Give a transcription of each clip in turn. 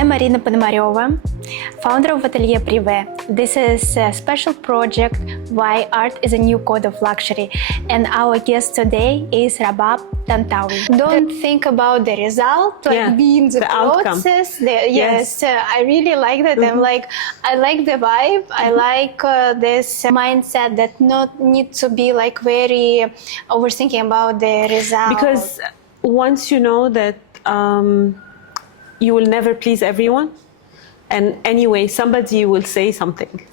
I'm Marina Ponomaryova, founder of Atelier Privé. This is a special project Why Art is a New Code of Luxury, and our guest today is Rabab Tantawy. Don't think about the result, like being the process. Yes, I really like that. I like the vibe. I like this mindset that not need to be like very overthinking about the result. Because once you know that you will never please everyone, and anyway somebody will say something,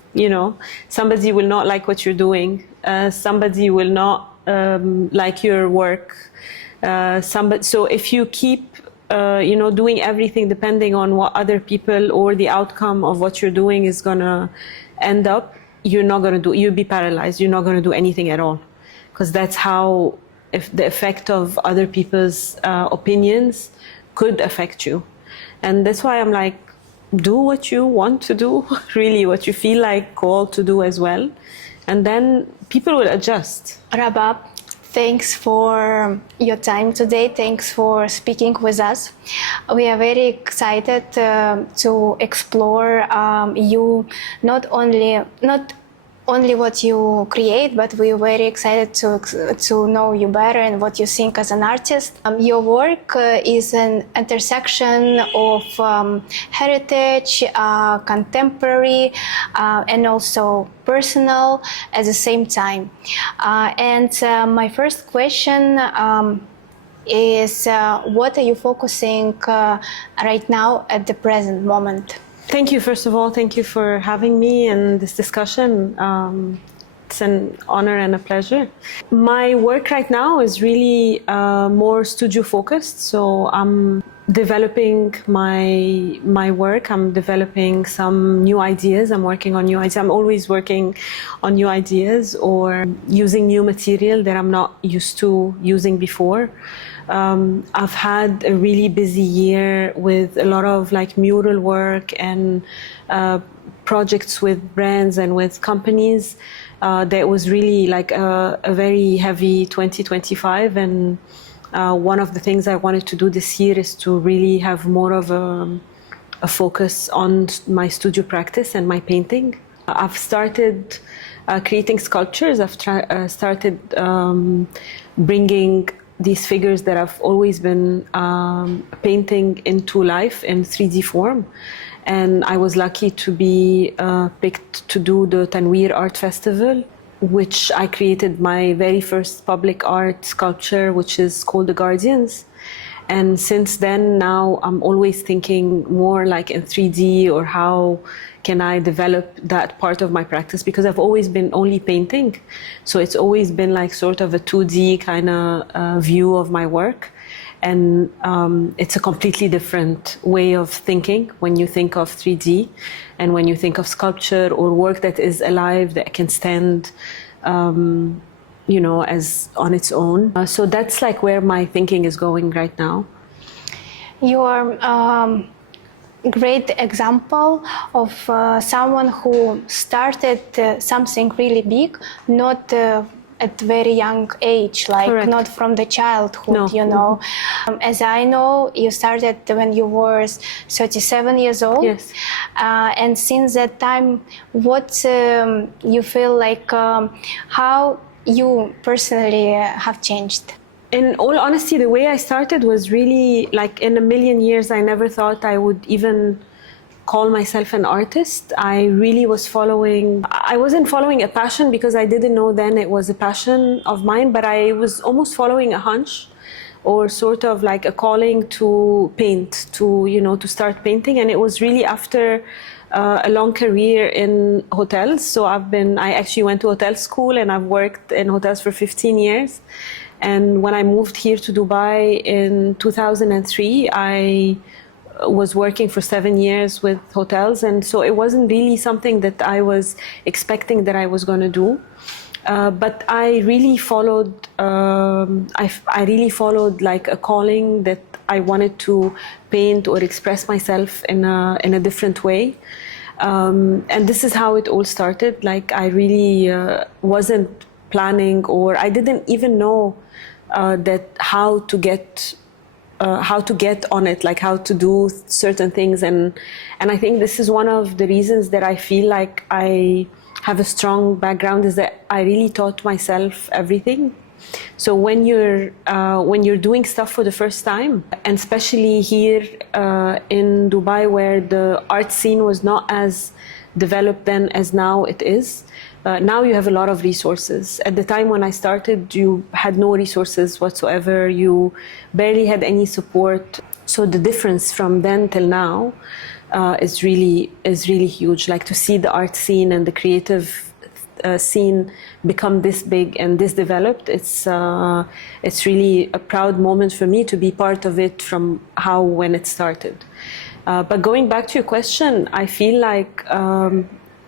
somebody will not like what you're doing, somebody will not like your work, so if you keep doing everything depending on what other people or the outcome of what you're doing is gonna end up, you'll be paralyzed. You're not gonna do anything at all, because that's how the effect of other people's opinions could affect you. And that's why I'm like, do what you want to do, really what you feel like called to do as well. And then people will adjust. Rabab, thanks for your time today. Thanks for speaking with us. We are very excited to explore you, not only what you create, but we're very excited to know you better and what you think as an artist. Your work is an intersection of heritage, contemporary, and also personal at the same time. And my first question is, what are you focusing right now at the present moment? Thank you, first of all. Thank you for having me in this discussion. It's an honor and a pleasure. My work right now is really more studio focused. So I'm developing my work. I'm developing some new ideas. I'm working on new ideas. I'm always working on new ideas or using new material that I'm not used to using before. I've had a really busy year with a lot of mural work and projects with brands and with companies. That was really a very heavy 2025, and one of the things I wanted to do this year is to really have more of a focus on my studio practice and my painting. I've started creating sculptures. I've started bringing these figures that I've always been painting into life in 3D form. And I was lucky to be picked to do the Tanweer Art Festival, which I created my very first public art sculpture, which is called The Guardians. And since then, now I'm always thinking more like in 3D, or how can I develop that part of my practice, because I've always been only painting. So it's always been sort of a 2D kind of view of my work. And it's a completely different way of thinking when you think of 3D and when you think of sculpture or work that is alive, that can stand as on its own. So that's where my thinking is going right now. You are a great example of someone who started something really big, not at very young age, Correct. Not from the childhood, No. As I know, you started when you were 37 years old. Yes. And since that time, what you feel how you personally have changed? In all honesty, the way I started was really in a million years, I never thought I would even call myself an artist. I really I wasn't following a passion, because I didn't know then it was a passion of mine, but I was almost following a hunch, or sort of a calling to paint, to start painting. And it was really after a long career in hotels. So I actually went to hotel school, and I've worked in hotels for 15 years. And when I moved here to Dubai in 2003, I was working for 7 years with hotels, and so it wasn't really something that I was expecting that I was going to do. But I really followed. I really followed a calling that I wanted to paint or express myself in a different way. And this is how it all started. I really wasn't planning, or I didn't even know that how to get how to get on it, like how to do certain things. And I think this is one of the reasons that I feel like I have a strong background, is that I really taught myself everything. So when you're doing stuff for the first time, and especially here in Dubai, where the art scene was not as developed then as now it is, now you have a lot of resources. At the time when I started, you had no resources whatsoever. You barely had any support. So the difference from then till now is really huge. Like, to see the art scene and the creative scene become this big and this developed, it's really a proud moment for me to be part of it from when it started. But going back to your question, I feel like,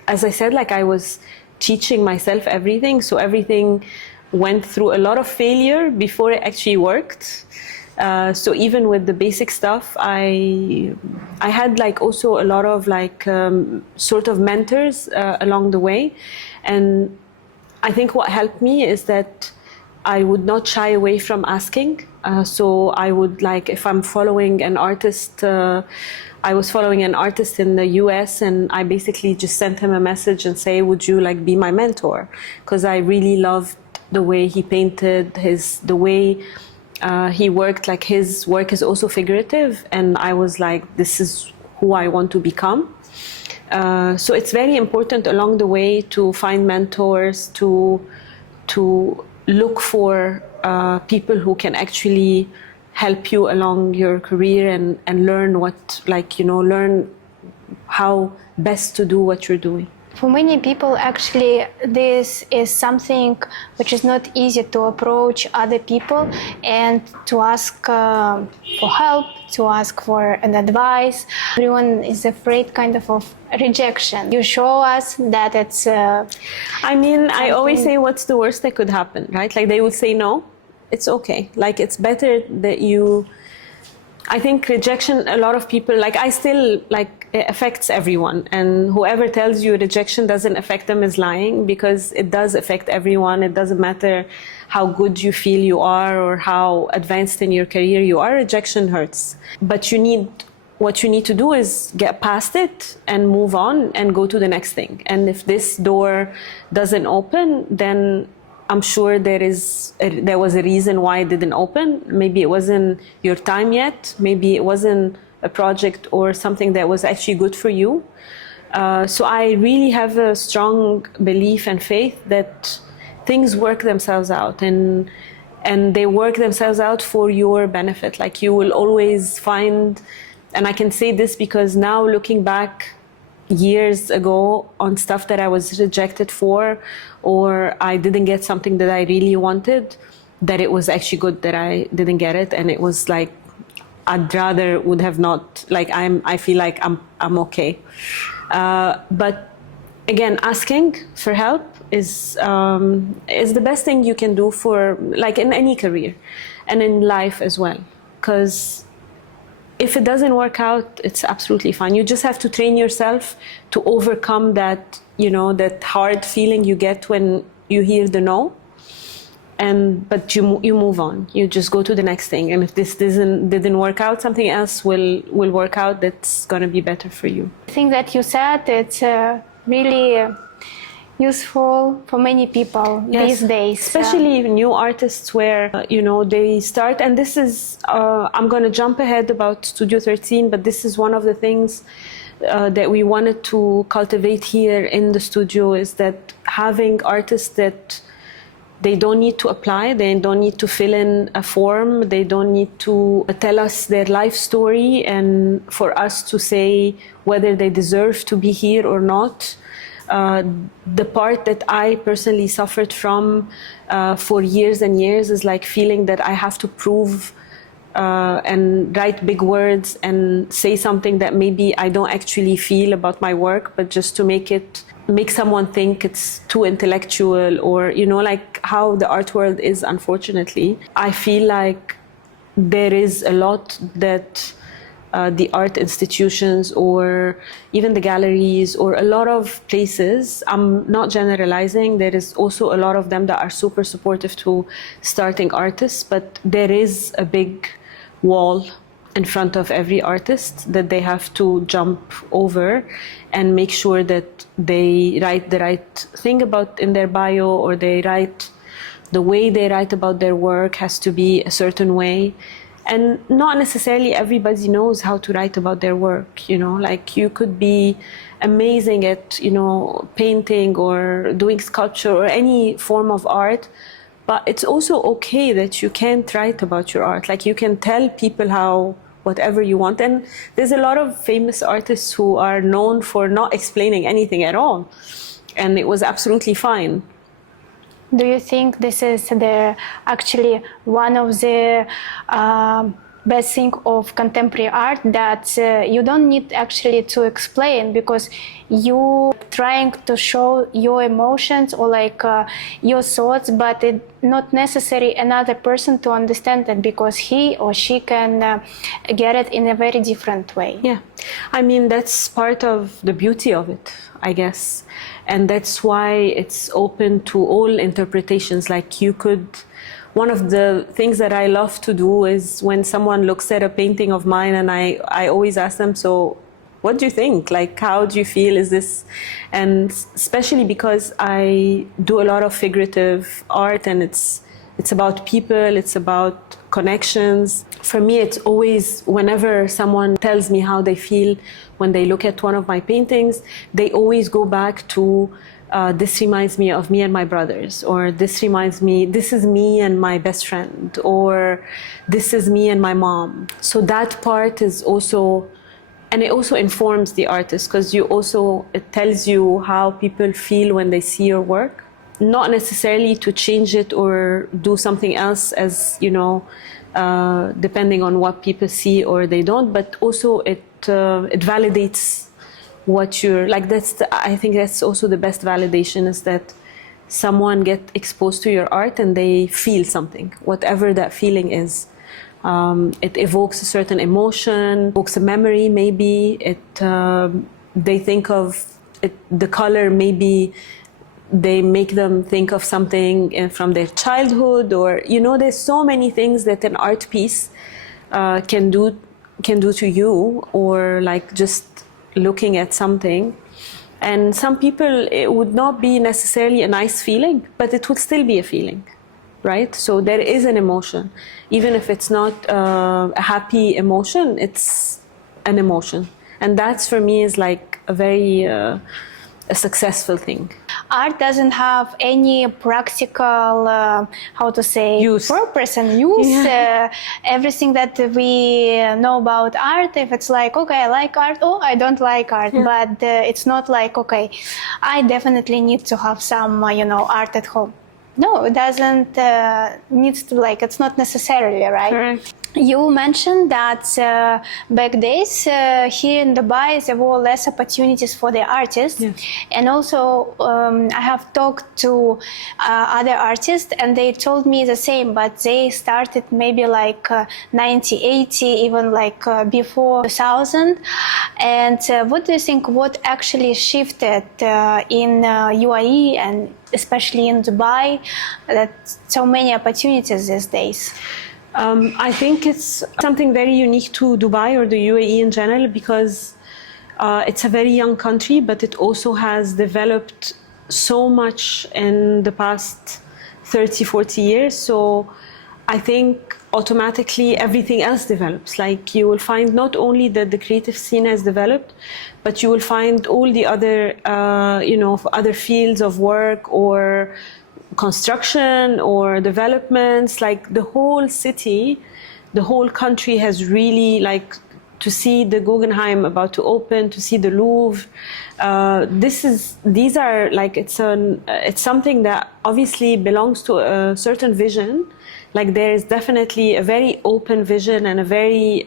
as I said, like I was teaching myself everything. So everything went through a lot of failure before it actually worked. So even with the basic stuff, I had like also a lot of like sort of mentors along the way. And I think what helped me is that I would not shy away from asking. So I would, like, if I'm following an artist, I was following an artist in the US, and I basically just sent him a message and say, would you like be my mentor? Because I really loved the way he painted, the way he worked. Like, his work is also figurative, and I was like, this is who I want to become. So it's very important along the way to find mentors, to look for people who can actually help you along your career and learn learn how best to do what you're doing. For many people, actually, this is something which is not easy to approach other people and to ask for help, to ask for an advice. Everyone is afraid kind of rejection. You show us that it's... I always say, what's the worst that could happen, right? Like, they would say no. It's okay. Like, it's better that you... I think rejection, a lot of people, like, I still, like, it affects everyone. And whoever tells you rejection doesn't affect them is lying, because it does affect everyone. It doesn't matter how good you feel you are or how advanced in your career you are. Rejection hurts. But what you need to do is get past it and move on and go to the next thing. And if this door doesn't open, then I'm sure there was a reason why it didn't open. Maybe it wasn't your time yet. Maybe it wasn't a project or something that was actually good for you. So I really have a strong belief and faith that things work themselves out, and they work themselves out for your benefit. Like, you will always find, and I can say this because now looking back years ago on stuff that I was rejected for, or I didn't get something that I really wanted, that it was actually good that I didn't get it. And it was like, I'd rather would have not, like, I feel like I'm okay. But again, asking for help is the best thing you can do for, like, in any career and in life as well. Because if it doesn't work out, it's absolutely fine. You just have to train yourself to overcome that, that hard feeling you get when you hear the no. But you move on. You just go to the next thing. And if this didn't work out, something else will work out that's going to be better for you. I think that you said it's really useful for many people these days. Especially new artists where, they start. And this is, I'm going to jump ahead about Studio 13, but this is one of the things that we wanted to cultivate here in the studio, is that having artists that they don't need to apply, they don't need to fill in a form, they don't need to tell us their life story and for us to say whether they deserve to be here or not. The part that I personally suffered from for years and years is like feeling that I have to prove and write big words and say something that maybe I don't actually feel about my work, but just to make someone think it's too intellectual, or like how the art world is, unfortunately. I feel like there is a lot that the art institutions or even the galleries or a lot of places, I'm not generalizing, there is also a lot of them that are super supportive to starting artists, but there is a big wall in front of every artist that they have to jump over and make sure that they write the right thing about in their bio, or the way they write about their work has to be a certain way. And not necessarily everybody knows how to write about their work, like you could be amazing at, painting or doing sculpture or any form of art, but it's also okay that you can't write about your art. Like you can tell people whatever you want. And there's a lot of famous artists who are known for not explaining anything at all. And it was absolutely fine. Do you think this is actually one of the best thing of contemporary art, that you don't need actually to explain, because you trying to show your emotions or your thoughts, but it not necessary another person to understand it, because he or she can get it in a very different way. Yeah, I mean, that's part of the beauty of it, I guess. And that's why it's open to all interpretations. Like one of the things that I love to do is when someone looks at a painting of mine, and I always ask them, so what do you think? Like, how do you feel? Is this, and especially because I do a lot of figurative art, and it's about people, it's about connections. For me, it's always, whenever someone tells me how they feel when they look at one of my paintings, they always go back to, this reminds me of me and my brothers, or this is me and my best friend, or this is me and my mom. So that part is also, and it also informs the artist, because it tells you how people feel when they see your work. Not necessarily to change it or do something else, as depending on what people see or they don't, but also it validates what you're like. I think that's also the best validation, is that someone get exposed to your art and they feel something, whatever that feeling is. It evokes a certain emotion, evokes a memory, maybe they think of it, the color, maybe they make them think of something from their childhood, or there's so many things that an art piece can do to you, or like just looking at something. And some people, it would not be necessarily a nice feeling, but it would still be a feeling, right? So there is an emotion, even if it's not a happy emotion, it's an emotion. And that's, for me, is like a very a successful thing. Art doesn't have any practical, purpose and use. Yeah. Everything that we know about art, if it's like, okay, I like art, oh, I don't like art, yeah. But it's not like, okay, I definitely need to have some, art at home. No, it doesn't need to, it's not necessarily, right? Correct. You mentioned that back days here in Dubai there were less opportunities for the artists, yeah. And also I have talked to other artists and they told me the same, but they started maybe 1980, even before 2000. And what do you think, what actually shifted in UAE and especially in Dubai, that so many opportunities these days? I think it's something very unique to Dubai or the UAE in general, because it's a very young country, but it also has developed so much in the past 30, 40 years. So I think automatically everything else develops. Like, you will find not only that the creative scene has developed, but you will find all the other, other fields of work or construction or developments. Like, the whole city, the whole country has really, to see the Guggenheim about to open, to see the Louvre. It's something that obviously belongs to a certain vision. Like, there is definitely a very open vision and a very,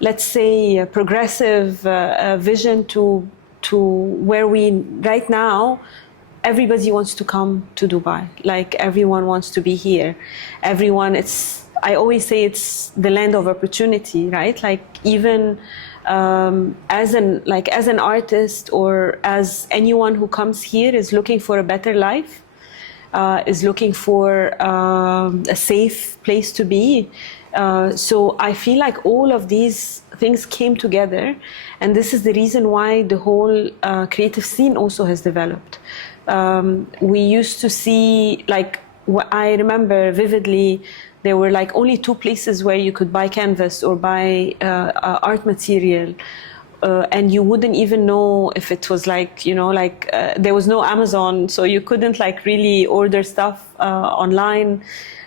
let's say, progressive vision to where we right now. Everybody wants to come to Dubai. Like, everyone wants to be here. I always say it's the land of opportunity, right? Like, even as an artist or as anyone who comes here is looking for a better life, is looking for a safe place to be. So I feel like all of these things came together, and this is the reason why the whole creative scene also has developed. We used to see, like, I remember vividly, there were like only two places where you could buy canvas or buy art material. And you wouldn't even know if it was like, there was no Amazon, so you couldn't like really order stuff online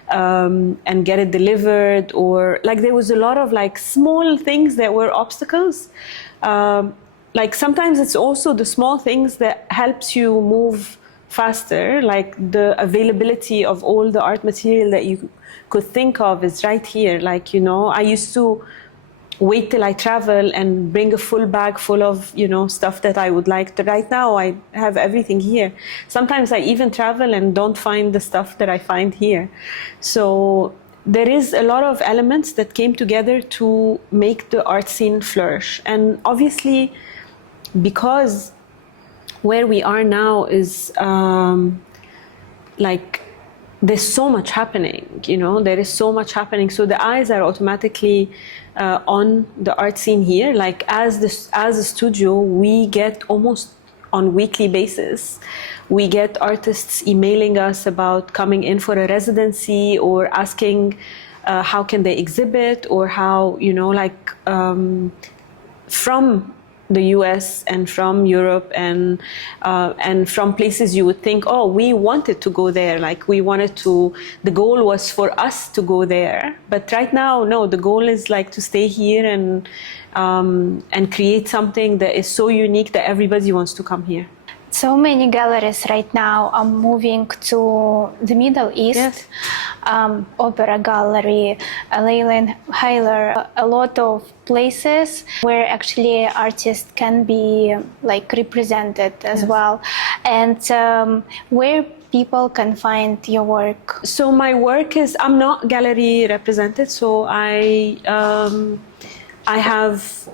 and get it delivered, or like there was a lot of like small things that were obstacles. Like sometimes it's also the small things that helps you move faster, like the availability of all the art material that you could think of is right here. Like, I used to wait till I travel and bring a full bag full of, stuff that I would like. Right now, I have everything here. Sometimes I even travel and don't find the stuff that I find here. So there is a lot of elements that came together to make the art scene flourish. And obviously, because where we are now is like, there's so much happening, there is so much happening. So the eyes are automatically on the art scene here. Like as a studio, we get almost on weekly basis, we get artists emailing us about coming in for a residency or asking how can they exhibit, or how, from the US and from Europe and from places you would think, oh, we wanted to go there. Like the goal was for us to go there. But right now, no, the goal is like to stay here and create something that is so unique that everybody wants to come here. So many galleries right now are moving to the Middle East. Yes. Opera Gallery, Leyland Heiler, a lot of places where actually artists can be like represented as well, and where people can find your work. So my work is, I'm not gallery represented, so I have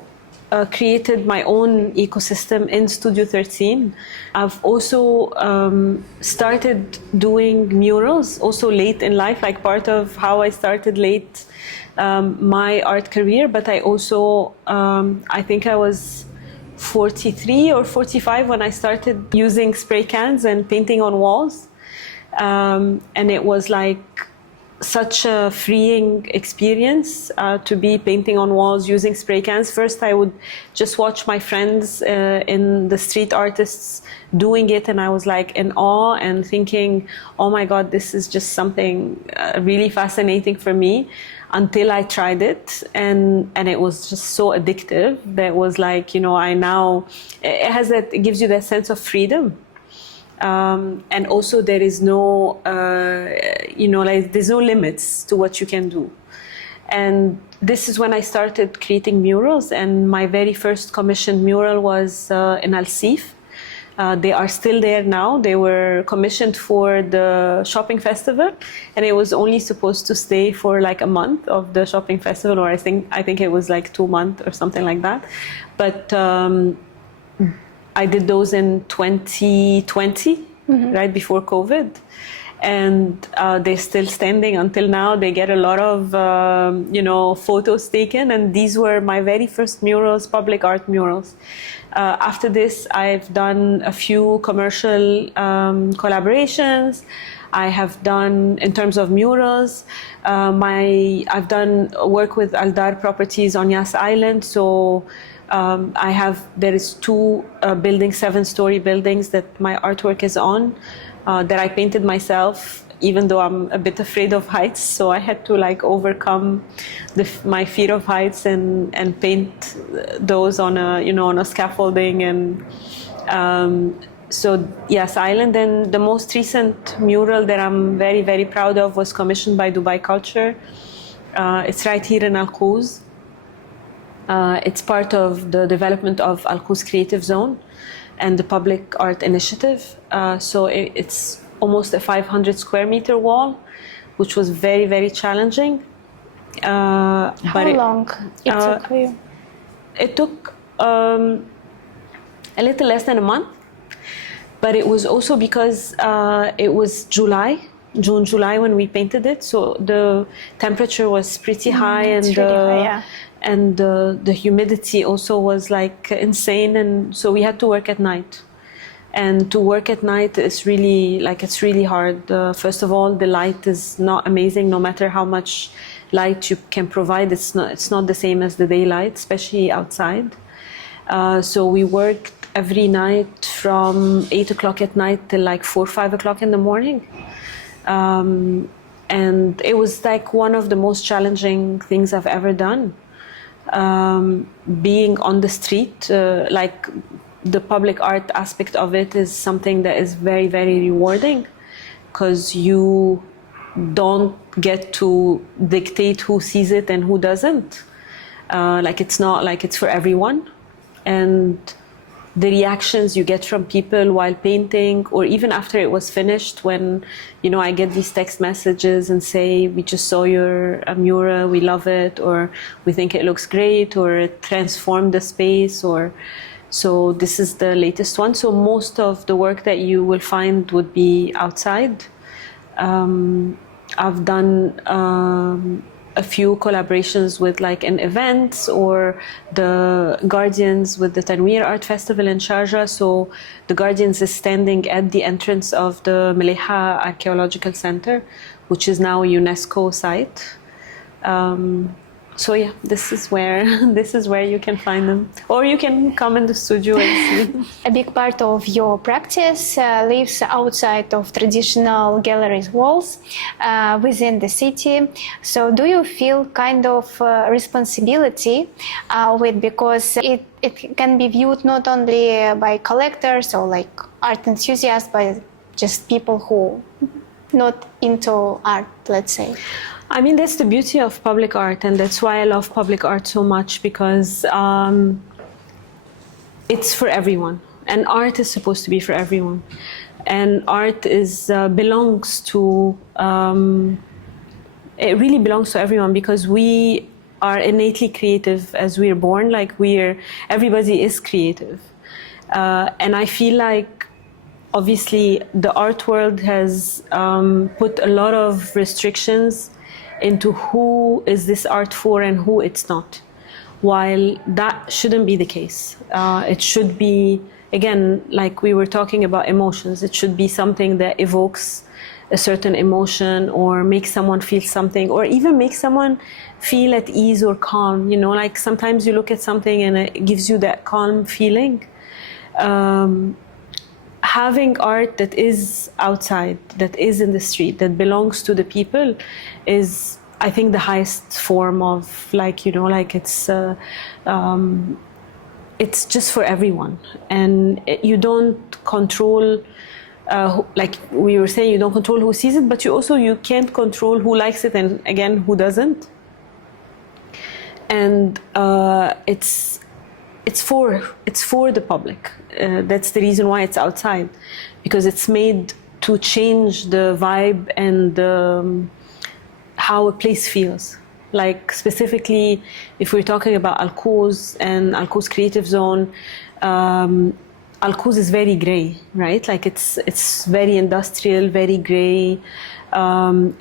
created my own ecosystem in Studio 13. I've also started doing murals also late in life, like part of how I started late my art career. But I also, I think I was 43 or 45 when I started using spray cans and painting on walls. And it was like such a freeing experience to be painting on walls using spray cans. First, I would just watch my friends in the street artists doing it, and I was like in awe and thinking, oh my God, this is just something really fascinating for me, until I tried it, and it was just so addictive. That was like, it gives you that sense of freedom. And also there is no, there's no limits to what you can do. And this is when I started creating murals, and my very first commissioned mural was in Al Sif. They are still there now. They were commissioned for the shopping festival, and it was only supposed to stay for like a month of the shopping festival, or I think it was like 2 months or something like that. But I did those in 2020, right before COVID. And they're still standing until now. They get a lot of, photos taken. And these were my very first murals, public art murals. After this, I've done a few commercial collaborations. I have done, in terms of murals, I've done work with Aldar Properties on Yas Island. So there is 2 buildings, 7-story buildings that my artwork is on, that I painted myself, even though I'm a bit afraid of heights. So I had to like overcome my fear of heights and paint those on a scaffolding. And so Yas Island. And the most recent mural that I'm very, very proud of was commissioned by Dubai Culture. It's right here in Al Quoz. It's part of the development of Al Quoz Creative Zone and the Public Art Initiative. So it's almost a 500 square meter wall, which was very, very challenging. How long it took for you? It took a little less than a month, but it was also because it was July June, July when we painted it. So the temperature was pretty high, and really high, yeah. and the humidity also was like insane, and so we had to work at night. And to work at night is really it's really hard. First of all, the light is not amazing. No matter how much light you can provide, it's not the same as the daylight, especially outside. So we worked every night from 8 o'clock at night till like 4 or 5 o'clock in the morning. And it was like one of the most challenging things I've ever done. Being on the street, like the public art aspect of it is something that is very, very rewarding, because you don't get to dictate who sees it and who doesn't. Like it's not like it's for everyone. And the reactions you get from people while painting, or even after it was finished, when I get these text messages and say, we just saw your mural, we love it, or we think it looks great, or it transformed the space, or so this is the latest one. So most of the work that you will find would be outside. I've done a few collaborations with like an events, or the Guardians with the Tanweer Art Festival in Sharjah. So the Guardians is standing at the entrance of the Meleha Archaeological Center, which is now a UNESCO site. So yeah, this is where you can find them, or you can come in the studio and see. A big part of your practice lives outside of traditional galleries walls, within the city. So do you feel kind of responsibility with, because it can be viewed not only by collectors or like art enthusiasts, but just people who not into art, let's say? I mean, that's the beauty of public art, and that's why I love public art so much, because it's for everyone, and art is supposed to be for everyone. And art belongs to, it really belongs to everyone, because we are innately creative as we're born. Like everybody is creative. And I feel like, obviously, the art world has put a lot of restrictions into who is this art for and who it's not, while that shouldn't be the case. It should be, again, like we were talking about emotions, it should be something that evokes a certain emotion, or makes someone feel something, or even makes someone feel at ease or calm. Like sometimes you look at something and it gives you that calm feeling. Having art that is outside, that is in the street, that belongs to the people, is, I think, the highest form of it's just for everyone. And you don't control, like we were saying, you don't control who sees it, but you can't control who likes it, and again, who doesn't. And it's for the public. That's the reason why it's outside, because it's made to change the vibe and how a place feels. Like specifically, if we're talking about Al Quoz and Al Quoz Creative Zone, Al Quoz is very gray, right? Like it's very industrial, very gray.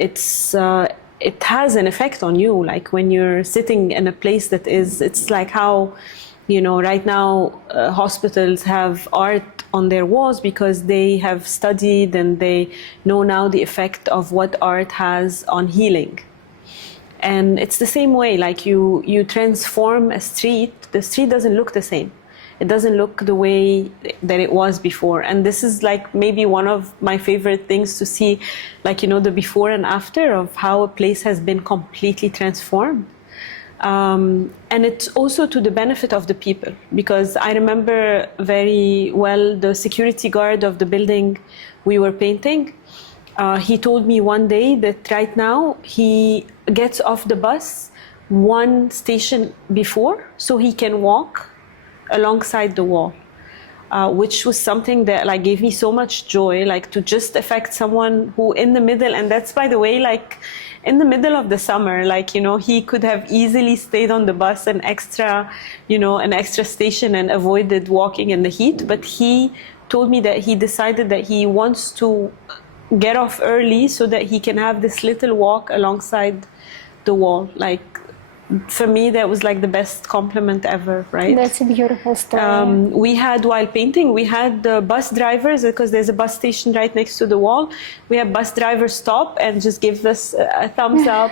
It has an effect on you. Like when you're sitting in a place it's like how, right now hospitals have art on their walls because they have studied and they know now the effect of what art has on healing. And it's the same way, like you transform a street, the street doesn't look the same. It doesn't look the way that it was before. And this is like maybe one of my favorite things to see, like, the before and after of how a place has been completely transformed. And it's also to the benefit of the people, because I remember very well the security guard of the building we were painting. He told me one day that right now he gets off the bus one station before so he can walk alongside the wall, which was something that like gave me so much joy, like to just affect someone who in the middle, and that's, by the way, like in the middle of the summer, like, he could have easily stayed on the bus an extra station and avoided walking in the heat. But he told me that he decided that he wants to get off early so that he can have this little walk alongside the wall. Like, for me, that was like the best compliment ever, right? That's a beautiful story. We had, while painting, we had bus drivers, because there's a bus station right next to the wall. We had bus drivers stop and just give us a thumbs up,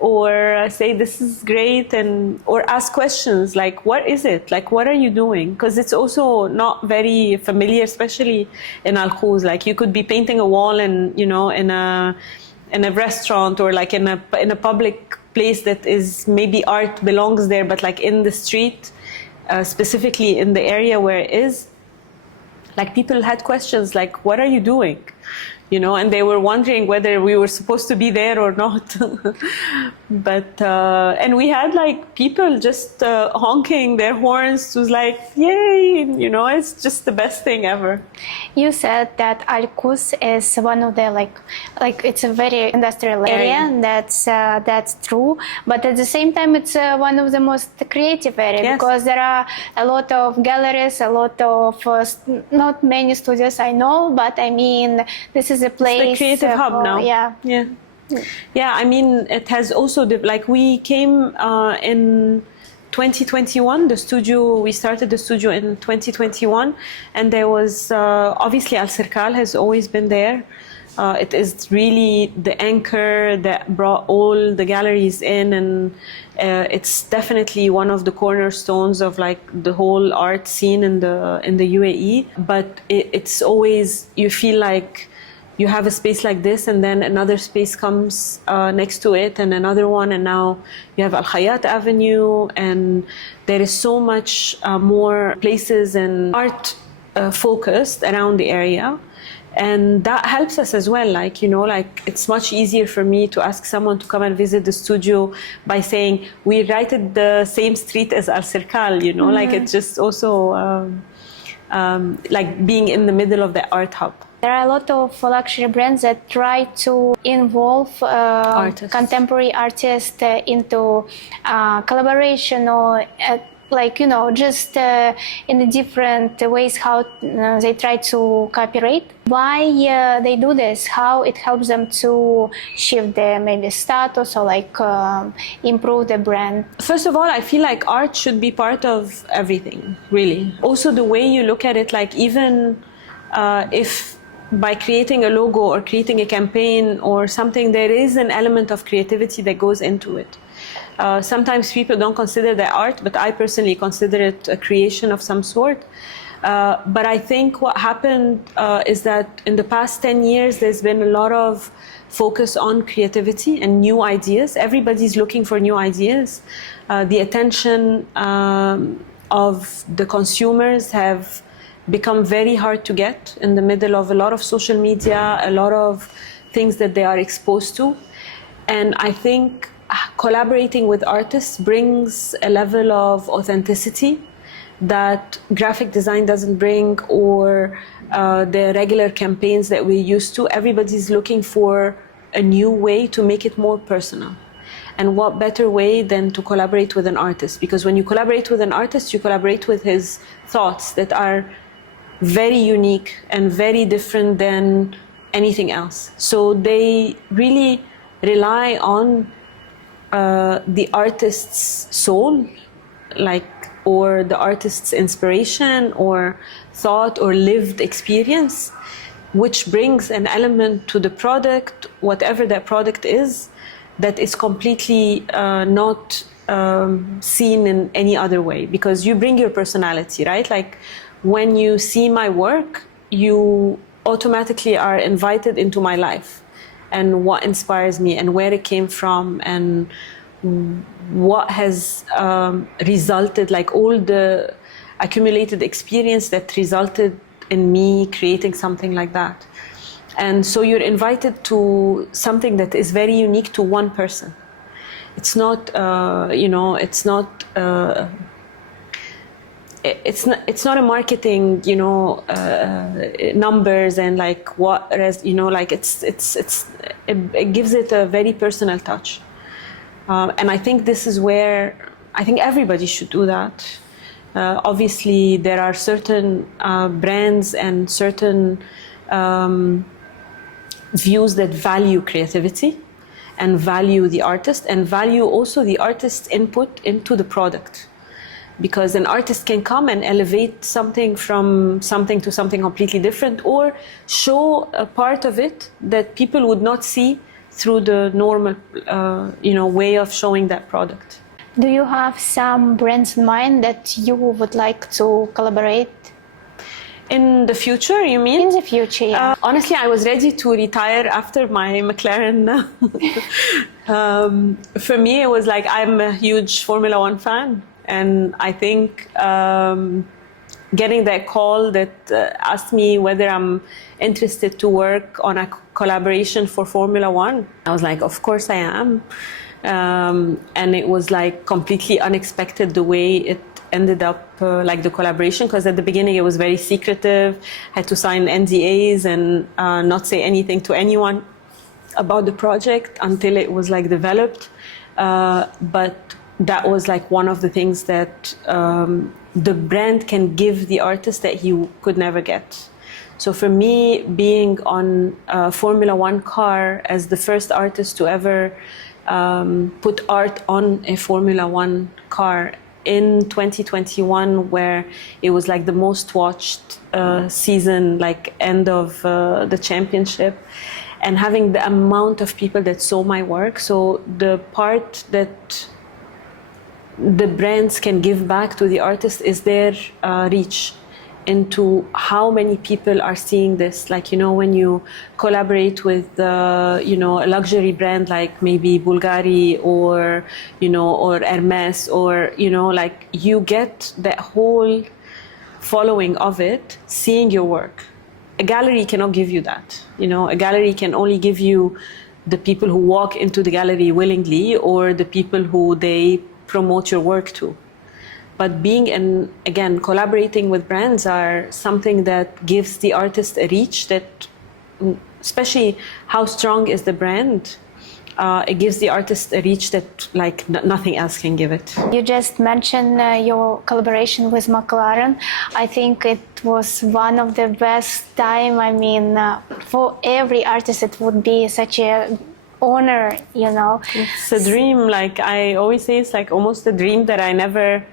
or say this is great, and or ask questions like, what is it? Like, what are you doing? Because it's also not very familiar, especially in Al Khuz. Like, you could be painting a wall and, you know, in a restaurant, or like in a public place that is maybe art belongs there, but like in the street, specifically in the area where it is, like, people had questions like, what are you doing? You know, and they were wondering whether we were supposed to be there or not. But and we had like people just honking their horns. It was like, yay, you know, it's just the best thing ever. You said that Al Quds is one of the like it's a very industrial area. That's true. But at the same time, it's one of the most creative areas. Yes. Because there are a lot of galleries, a lot of not many studios I know, but I mean, this is a place. It's the creative hub now. Yeah. Yeah. Yeah, I mean, it has also, like, we came in 2021, we started the studio in 2021, and there was, obviously Al Circal has always been there. It is really the anchor that brought all the galleries in, and it's definitely one of the cornerstones of like the whole art scene in the UAE. But it's always, you feel like you have a space like this, and then another space comes next to it, and another one, and now you have Al Khayat Avenue, and there is so much more places and art focused around the area. And that helps us as well. Like, you know, like, it's much easier for me to ask someone to come and visit the studio by saying, we're right at the same street as Al Circal, you know, like, it's just also like being in the middle of the art hub. There are a lot of luxury brands that try to involve contemporary artists into collaboration, or like, you know, just in the different ways how they try to cooperate. Why they do this? How it helps them to shift their maybe status, or like improve the brand? First of all, I feel like art should be part of everything, really. Also, the way you look at it, like, even if by creating a logo or creating a campaign or something, there is an element of creativity that goes into it. Sometimes people don't consider that art, but I personally consider it a creation of some sort. But I think what happened is that in the past 10 years, there's been a lot of focus on creativity and new ideas. Everybody's looking for new ideas. The attention of the consumers have become very hard to get in the middle of a lot of social media, a lot of things that they are exposed to. And I think collaborating with artists brings a level of authenticity that graphic design doesn't bring, or the regular campaigns that we're used to. Everybody's looking for a new way to make it more personal. And what better way than to collaborate with an artist? Because when you collaborate with an artist, you collaborate with his thoughts that are very unique and very different than anything else. So they really rely on the artist's soul, like, or the artist's inspiration or thought or lived experience, which brings an element to the product, whatever that product is, that is completely not seen in any other way. Because you bring your personality, right? Like, when you see my work, you automatically are invited into my life, and what inspires me, and where it came from, and what has resulted, like all the accumulated experience that resulted in me creating something like that. And so you're invited to something that is very unique to one person. It's not, you know, it's not a marketing, you know, numbers and like what, you know, like it gives it a very personal touch. And I think this is where I think everybody should do that. Obviously, there are certain brands and certain views that value creativity and value the artist and value also the artist's input into the product. Because an artist can come and elevate something from something to something completely different, or show a part of it that people would not see through the normal way of showing that product. Do you have some brands in mind that you would like to collaborate? In the future, you mean? In the future, yeah. Honestly, I was ready to retire after my McLaren. For me, it was like, I'm a huge Formula One fan. And I think getting that call that asked me whether I'm interested to work on a collaboration for Formula One, I was like, of course I am. And it was like completely unexpected the way it ended up, like the collaboration, because at the beginning it was very secretive, had to sign NDAs and not say anything to anyone about the project until it was like developed. But that was like one of the things that the brand can give the artist that he could never get. So for me, being on a Formula One car as the first artist to ever put art on a Formula One car in 2021, where it was like the most watched season, like end of the championship, and having the amount of people that saw my work. So the part that the brands can give back to the artist is their reach into how many people are seeing this. Like, when you collaborate with, a luxury brand like maybe Bulgari or, or Hermes, or, like you get that whole following of it, seeing your work. A gallery cannot give you that. A gallery can only give you the people who walk into the gallery willingly, or the people who they promote your work to. But again, collaborating with brands are something that gives the artist a reach that, especially how strong is the brand, it gives the artist a reach that like nothing else can give it. You just mentioned your collaboration with McLaren. I think it was one of the best time. I mean, for every artist, it would be such a honor, It's a dream. Like I always say, it's like almost a dream that I never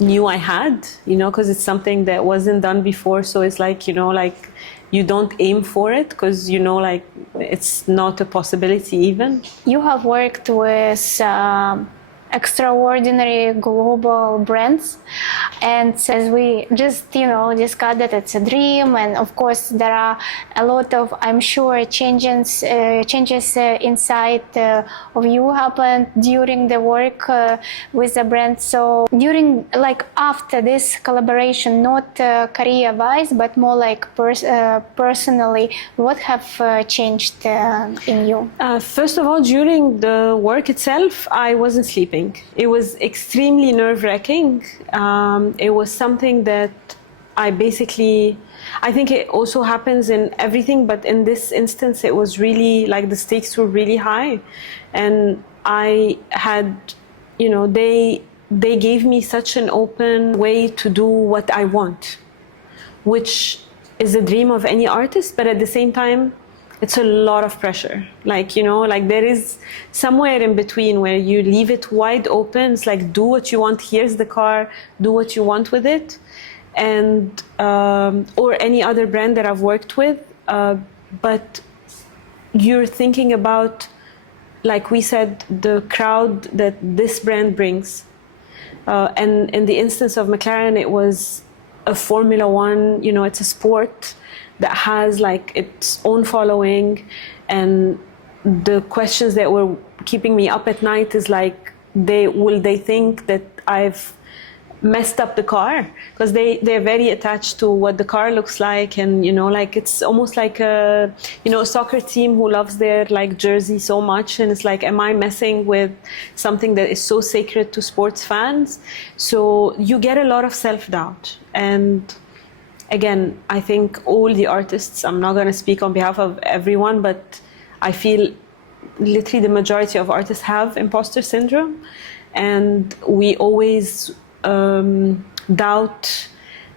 knew I had, because it's something that wasn't done before. So it's like, like you don't aim for it because, like it's not a possibility even. You have worked with extraordinary global brands, and as we just discussed that it's a dream, and of course there are a lot of, I'm sure, changes inside of you happened during the work with the brand. So during, like after this collaboration, not career wise but more like personally, what have changed in you? First of all, during the work itself, I wasn't sleeping. It was extremely nerve-wracking. It was something that I think it also happens in everything, but in this instance, it was really like the stakes were really high. And I had, they gave me such an open way to do what I want, which is a dream of any artist, but at the same time, it's a lot of pressure. Like, like there is somewhere in between where you leave it wide open. It's like, do what you want. Here's the car, do what you want with it. And, or any other brand that I've worked with. But you're thinking about, like we said, the crowd that this brand brings. And in the instance of McLaren, it was a Formula One, it's a sport that has like its own following, and the questions that were keeping me up at night is like, will they think that I've messed up the car? Because they're very attached to what the car looks like, and like it's almost like a soccer team who loves their like jersey so much, and it's like, am I messing with something that is so sacred to sports fans? So you get a lot of self-doubt. And again, I think all the artists, I'm not going to speak on behalf of everyone, but I feel literally the majority of artists have imposter syndrome, and we always doubt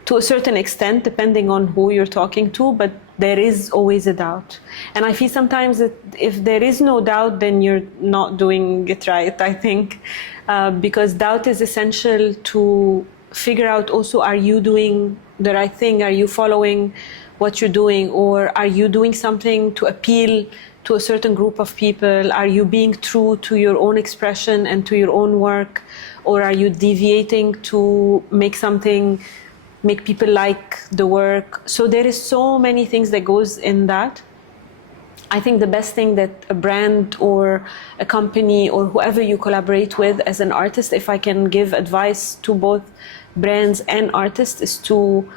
to a certain extent, depending on who you're talking to, but there is always a doubt. And I feel sometimes that if there is no doubt, then you're not doing it right, I think, because doubt is essential to figure out also, are you doing the right thing? Are you following what you're doing? Or are you doing something to appeal to a certain group of people? Are you being true to your own expression and to your own work? Or are you deviating to make people like the work? So there is so many things that goes in that. I think the best thing that a brand or a company or whoever you collaborate with as an artist, if I can give advice to both brands and artists, is to,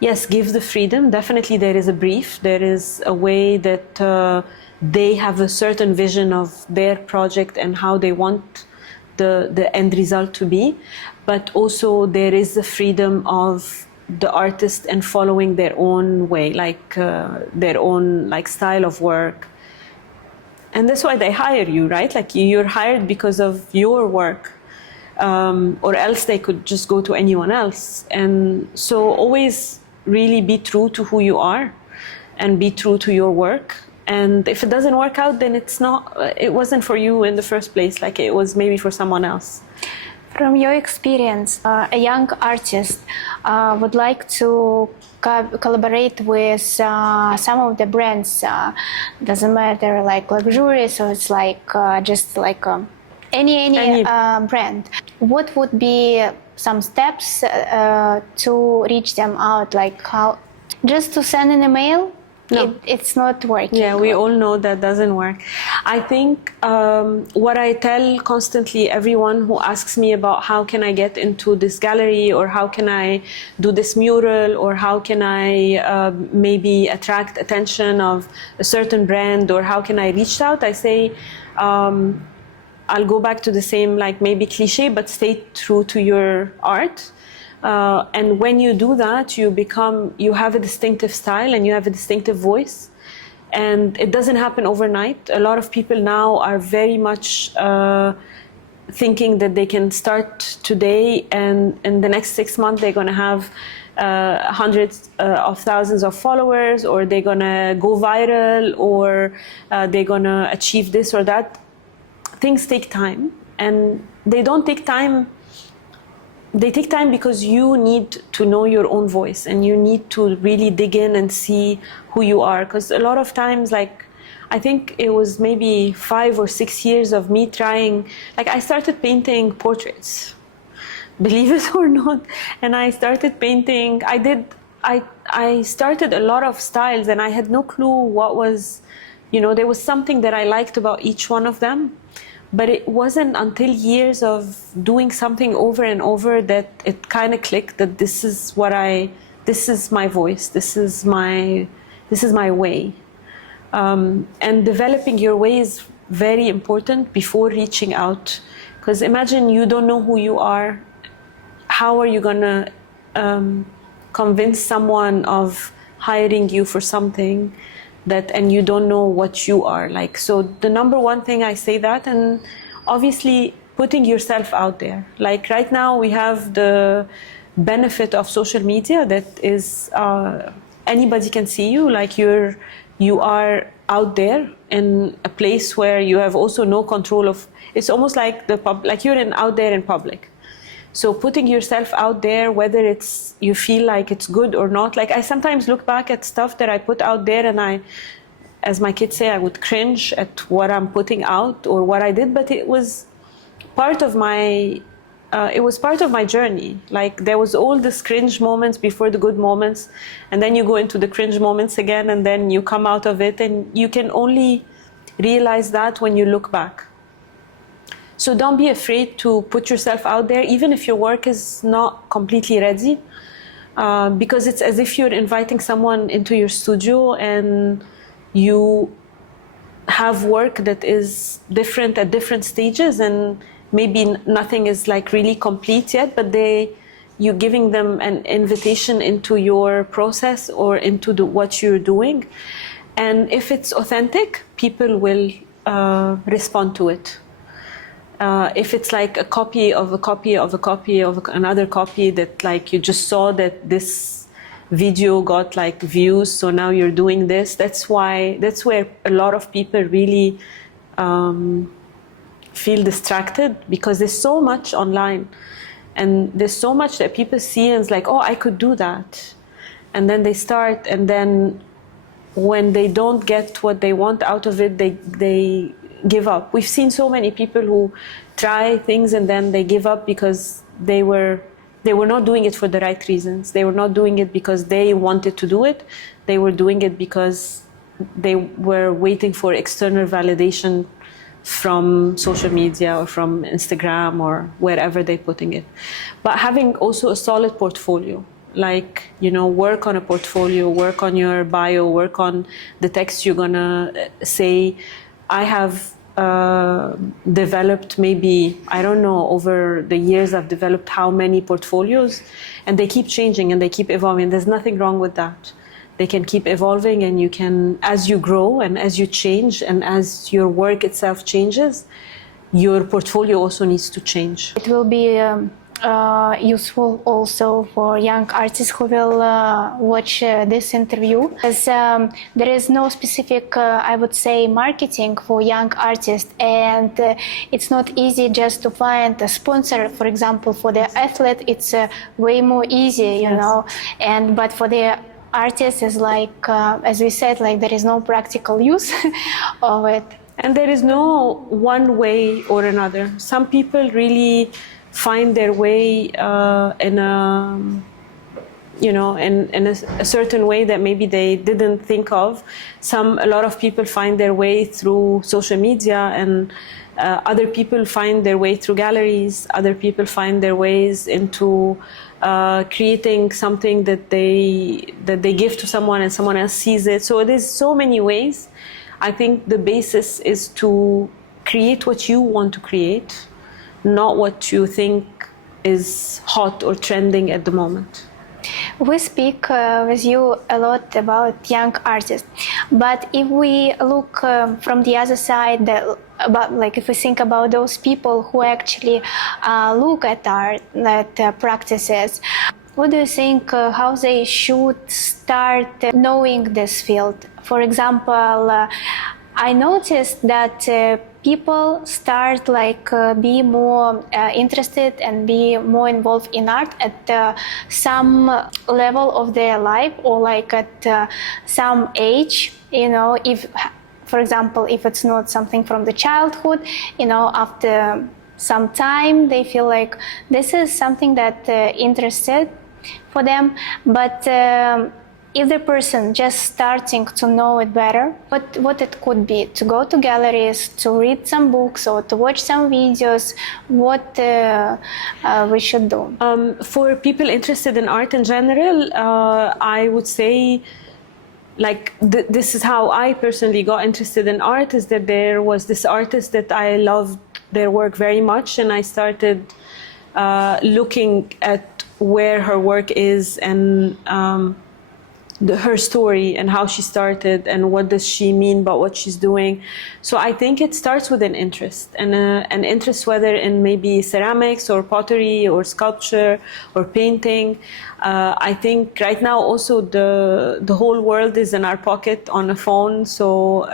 yes, give the freedom. Definitely there is a brief, there is a way that they have a certain vision of their project and how they want the end result to be, but also there is the freedom of the artist and following their own way, like their own style of work. And that's why they hire you, right? Like you're hired because of your work, or else they could just go to anyone else. And so always really be true to who you are and be true to your work. And if it doesn't work out, then it wasn't for you in the first place, like it was maybe for someone else. From your experience, a young artist would like to collaborate with some of the brands. Doesn't matter, like luxurious, so it's like just like any brand. What would be some steps to reach them out? Like how? Just to send an email? No. It's not working. Yeah, we all know that doesn't work. I think what I tell constantly everyone who asks me about how can I get into this gallery, or how can I do this mural, or how can I maybe attract attention of a certain brand, or how can I reach out, I say, I'll go back to the same, like maybe cliche, but stay true to your art. And when you do that, you have a distinctive style and you have a distinctive voice. And it doesn't happen overnight. A lot of people now are very much thinking that they can start today, and in the next 6 months they're going to have hundreds of thousands of followers, or they're going to go viral, or they're going to achieve this or that. Things take time, and they don't take time. They take time because you need to know your own voice, and you need to really dig in and see who you are. Because a lot of times, like, I think it was maybe 5 or 6 years of me trying, like I started painting portraits, believe it or not. And I started painting, I started a lot of styles, and I had no clue what was, there was something that I liked about each one of them. But it wasn't until years of doing something over and over that it kind of clicked that this is my voice, this is my way. And developing your way is very important before reaching out. Because imagine you don't know who you are. How are you gonna convince someone of hiring you for something and you don't know what you are like? So the number one thing I say that, and obviously putting yourself out there. Like right now we have the benefit of social media that is anybody can see you, like you are out there in a place where you have also no control of. It's almost like like you're out there in public. So putting yourself out there, whether you feel like it's good or not. Like I sometimes look back at stuff that I put out there, and as my kids say, I would cringe at what I'm putting out or what I did, but it was part of my journey. Like there was all the cringe moments before the good moments, and then you go into the cringe moments again, and then you come out of it, and you can only realize that when you look back. So don't be afraid to put yourself out there, even if your work is not completely ready, because it's as if you're inviting someone into your studio and you have work that is different at different stages, and maybe nothing is like really complete yet, but you're giving them an invitation into your process or into what you're doing. And if it's authentic, people will respond to it. If it's like a copy of a copy of a copy of another copy that like you just saw that this video got like views, so now you're doing this. That's where a lot of people really feel distracted, because there's so much online and there's so much that people see and it's like, oh, I could do that. And then they start, and then when they don't get what they want out of it, they give up. We've seen so many people who try things and then they give up because they were not doing it for the right reasons. They were not doing it because they wanted to do it. They were doing it because they were waiting for external validation from social media or from Instagram or wherever they're putting it. But having also a solid portfolio, like, work on a portfolio, work on your bio, work on the text you're gonna say. I have developed maybe, I don't know, over the years I've developed how many portfolios, and they keep changing and they keep evolving. There's nothing wrong with that. They can keep evolving, and you can, as you grow and as you change and as your work itself changes, your portfolio also needs to change. It will be useful also for young artists who will watch this interview, as there is no specific, I would say, marketing for young artists, and it's not easy just to find a sponsor. For example, for the athlete, it's way more easy, you know, but for the artist is like, as we said, like there is no practical use of it. And there is no one way or another. Some people really find their way in a certain way that maybe they didn't think of. A lot of people find their way through social media, and other people find their way through galleries. Other people find their ways into creating something that they give to someone and someone else sees it. So there's so many ways. I think the basis is to create what you want to create, not what you think is hot or trending at the moment. We speak with you a lot about young artists, but if we look from the other side, if we think about those people who actually look at art, at practices, what do you think how they should start knowing this field? For example, I noticed that people start be more interested and be more involved in art at some level of their life, or at some age, if, for example, if it's not something from the childhood, after some time they feel like this is something that interested for them. But if the person just starting to know it better, what it could be, to go to galleries, to read some books, or to watch some videos, what we should do? For people interested in art in general, I would say, this is how I personally got interested in art, is that there was this artist that I loved their work very much, and I started looking at where her work is, and her story and how she started and what does she mean by what she's doing. So I think it starts with an interest, and an interest whether in maybe ceramics or pottery or sculpture or painting. I think right now also the whole world is in our pocket on a phone, so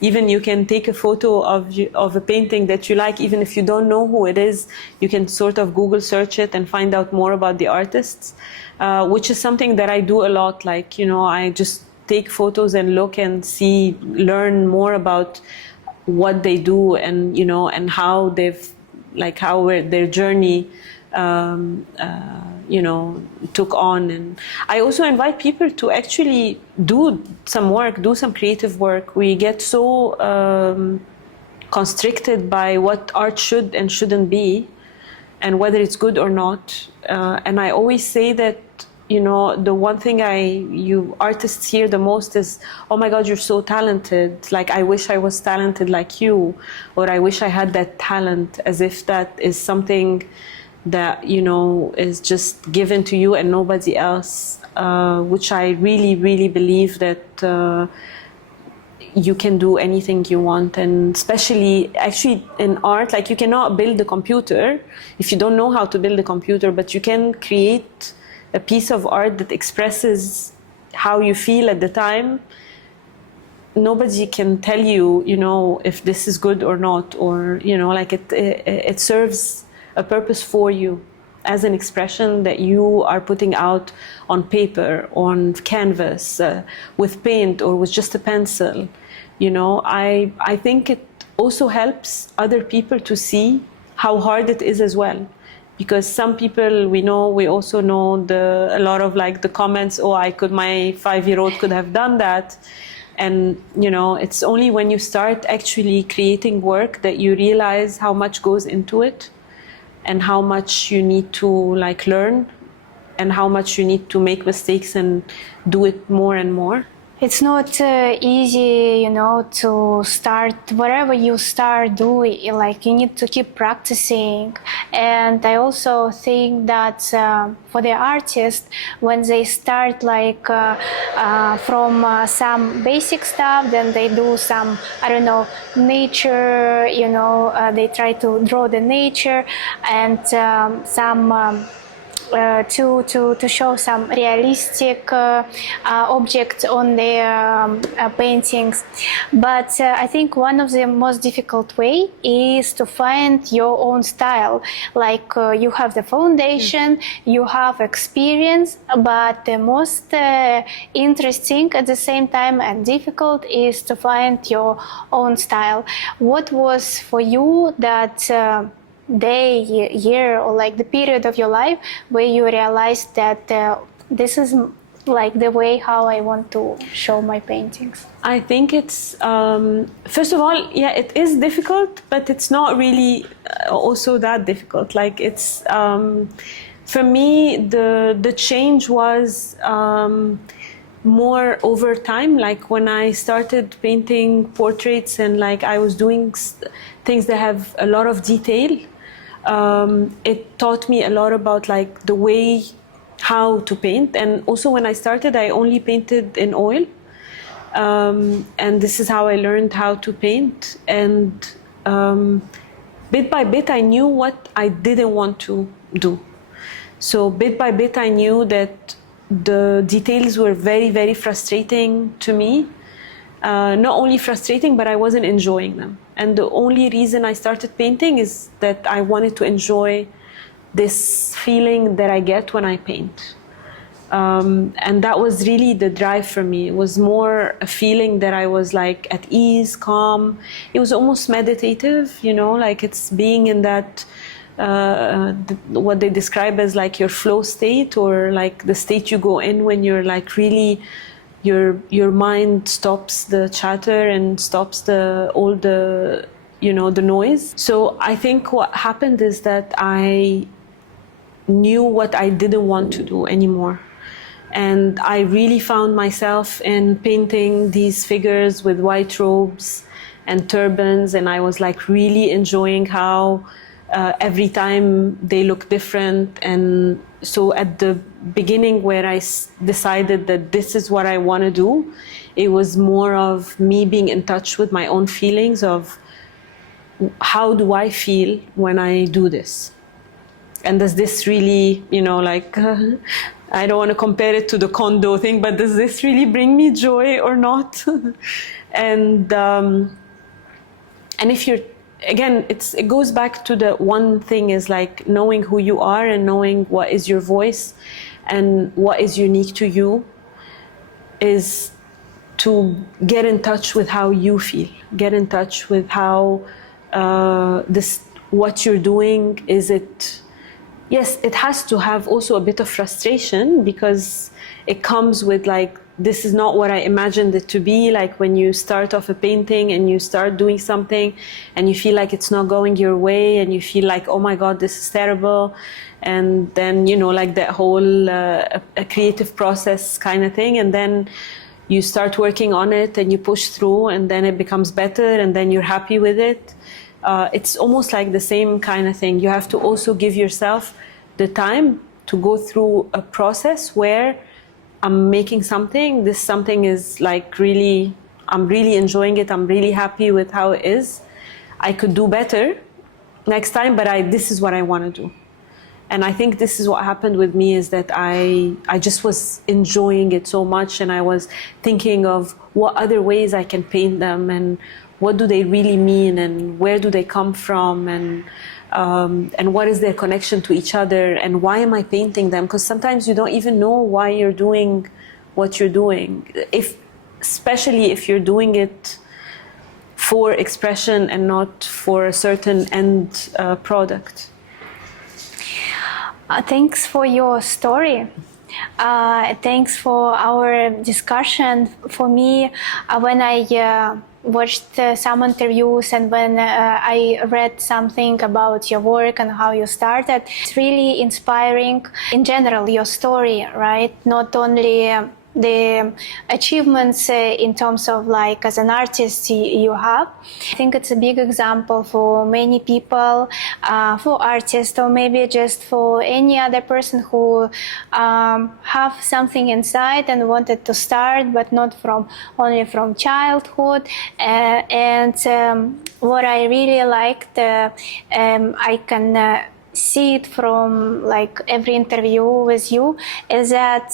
even you can take a photo of a painting that you like, even if you don't know who it is, you can sort of Google search it and find out more about the artists. Which is something that I do a lot. I just take photos and look and learn more about what they do, and and how they've, how their journey, took on. And I also invite people to actually do some work, do some creative work. We get so constricted by what art should and shouldn't be, and whether it's good or not. And I always say that, the one thing you artists hear the most is, oh my God, you're so talented. I wish I was talented like you, or I wish I had that talent, as if that is something that, is just given to you and nobody else, which I really, really believe that, you can do anything you want. And especially actually in art, like you cannot build a computer if you don't know how to build a computer, but you can create a piece of art that expresses how you feel at the time. Nobody can tell you, you know, if this is good or not, or, you know, like it serves a purpose for you as an expression that you are putting out on paper, on canvas, with paint or with just a pencil. You know, I think it also helps other people to see how hard it is as well. Because some people we also know a lot of like the comments, oh, my 5-year-old could have done that. And, you know, it's only when you start actually creating work that you realize how much goes into it and how much you need to like learn and how much you need to make mistakes and do it more and more. It's not easy, you know, to start wherever you start doing. Like you need to keep practicing. And I also think that for the artist, when they start like from some basic stuff, then they do some, I don't know, nature. You know, they try to draw the nature and some. To show some realistic objects on their paintings. But I think one of the most difficult way is to find your own style. Like you have the foundation, you have experience, but the most interesting at the same time and difficult is to find your own style. What was for you that day, year, or like the period of your life where you realized that this is like the way how I want to show my paintings? I think it's first of all, yeah, it is difficult, but it's not really also that difficult. Like it's for me the change was more over time. Like when I started painting portraits and like I was doing things that have a lot of detail, it taught me a lot about like the way how to paint. And also when I started, I only painted in oil, and this is how I learned how to paint. And bit by bit I knew what I didn't want to do. So bit by bit I knew that the details were very, very frustrating to me. Not only frustrating, but I wasn't enjoying them. And the only reason I started painting is that I wanted to enjoy this feeling that I get when I paint. And that was really the drive for me. It was more a feeling that I was like at ease, calm. It was almost meditative, you know, like it's being in that what they describe as like your flow state, or like the state you go in when you're like really your mind stops the chatter and stops all the you know the noise. So I think what happened is that I knew what I didn't want to do anymore, and I really found myself in painting these figures with white robes and turbans, and I was like really enjoying how every time they look different. And so at the beginning where I decided that this is what I want to do, it was more of me being in touch with my own feelings of how do I feel when I do this, and does this really, you know, like I don't want to compare it to the condo thing, but does this really bring me joy or not? And if you're, again, it goes back to the one thing is like knowing who you are and knowing what is your voice and what is unique to you, is to get in touch with how you feel, get in touch with how what you're doing. Is it, yes, it has to have also a bit of frustration, because it comes with like, this is not what I imagined it to be. Like when you start off a painting and you start doing something and you feel like it's not going your way and you feel like, oh my God, this is terrible. And then, you know, like that whole a creative process kind of thing. And then you start working on it and you push through, and then it becomes better, and then you're happy with it. It's almost like the same kind of thing. You have to also give yourself the time to go through a process where I'm making something. This something is like really I'm really enjoying it. I'm really happy with how it is. I could do better next time, but this is what I want to do. And I think this is what happened with me, is that I just was enjoying it so much, and I was thinking of what other ways I can paint them, and what do they really mean, and where do they come from, and what is their connection to each other, and why am I painting them? Because sometimes you don't even know why you're doing what you're doing, especially if you're doing it for expression and not for a certain end product. Thanks for your story. Thanks for our discussion. For me, when I watched some interviews and when I read something about your work and how you started, it's really inspiring. In general, your story, right? Not only the achievements in terms of like as an artist you have. I think it's a big example for many people, for artists, or maybe just for any other person who have something inside and wanted to start, but not only from childhood. What I really liked, I can see it from like every interview with you, is that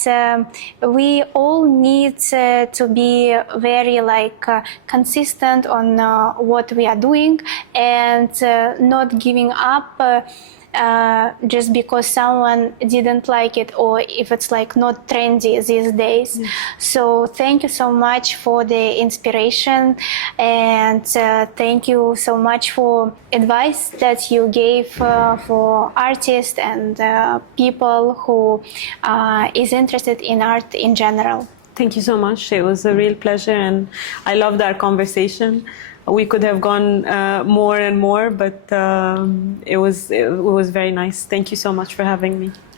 we all need to be very like consistent on what we are doing, and not giving up just because someone didn't like it, or if it's like not trendy these days. So thank you so much for the inspiration, and thank you so much for advice that you gave for artists and people who is interested in art in general. Thank you so much. It was a real pleasure, and I loved our conversation. We could have gone more and more, but it was very nice. Thank you so much for having me.